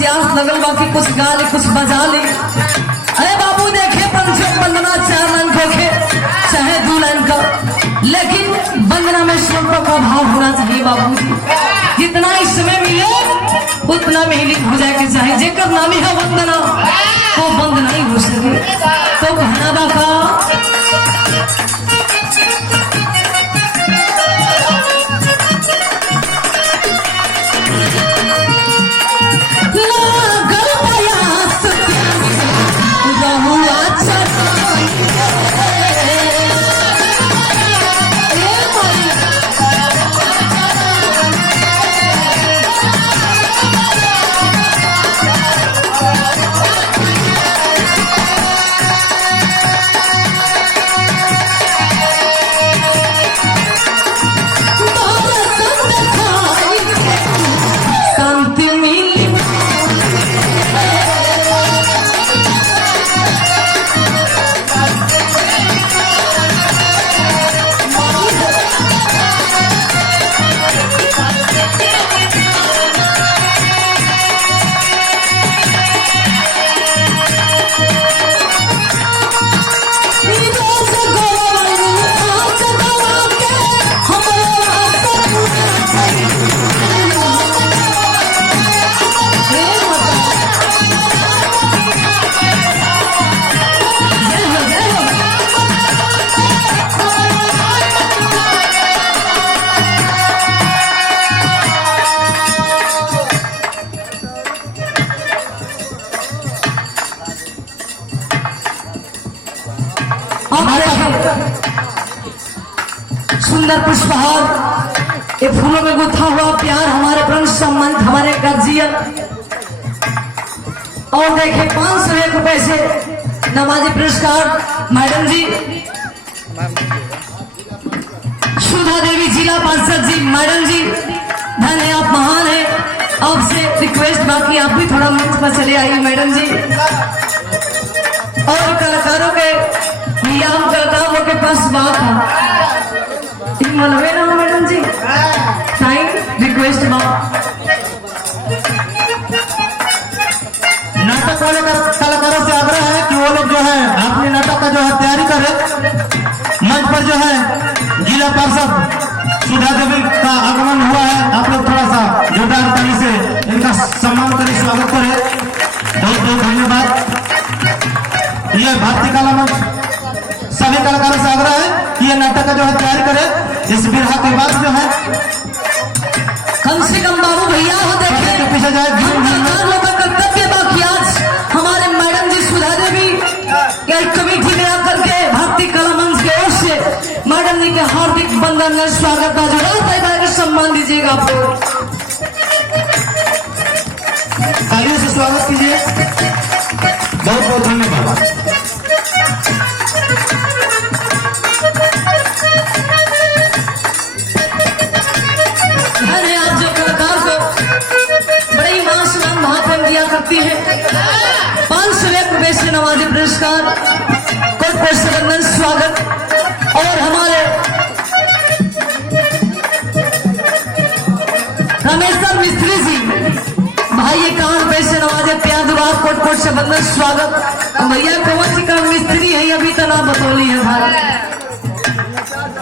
प्यास लगल बा कि कुछ गा ली कुछ बजा ली। अरे बाबू देखे पंचों वंदना 4 लाइन खोखे चाहे 2 लाइन का, लेकिन वंदना में श्लोकों का भाव होना चाहिए बाबू जी। जितना इस समय मिले उतना में ही हो जाए के चाहे जेकर नामी है वंदना वो वंदना ही हो सके। तो कहना बाका सुंदर पुष्पहार ये फूलों में गुथा हुआ प्यार हमारे प्रण सम्मान हमारे गार्जियन। और देखे 501 रुपए से नवाजी पुरस्कार मैडम जी सुधा देवी जिला पार्षद जी मैडम जी धन्य आप महान है। आपसे रिक्वेस्ट बाकी आप भी थोड़ा मंच पर चले आइए मैडम जी। और कलाकारों के नियम कलाकारों के पास बात है मनवे ना मैडम जी टाइम रिक्वेस्ट नाटक वाले कलाकारों से आग्रह है कि वो लोग जो है अपने नाटक का जो है तैयारी करें। मंच पर जो है जिला पार्षद सुधा देवी का आगमन हुआ है, आप लोग थोड़ा सा जोरदार ताली से इनका सम्मान करें, स्वागत करें। बहुत बहुत धन्यवाद। यह भारतीय कला मंच सभी कलाकारों से आग्रह है कि यह नाटक का जो है तैयारी करें। इस बिरहा के बाद जो है कम से कम बाबू भैया हो देखे तो पीछे जाए लोग का कर्तव्य बाकी आज हमारे मैडम जी सुधा देवी कमेटी में आकर के भारतीय कला मंच की ओर से मैडम जी के हार्दिक वंदन में स्वागत का जोड़ा सम्मान दीजिएगा आप लोग तालियों से स्वागत कीजिए। बहुत बहुत धन्यवाद। करती है 501 रुपए से नवाजी पुरस्कार कोट से वंदन स्वागत। और हमारे रमेश्वर मिस्त्री जी भाई 51 रुपए से नवाजे प्यार दुआर कोट से वंदन स्वागत। भैया कौन सी का मिस्त्री है अभी तो ना बतौली है भाई।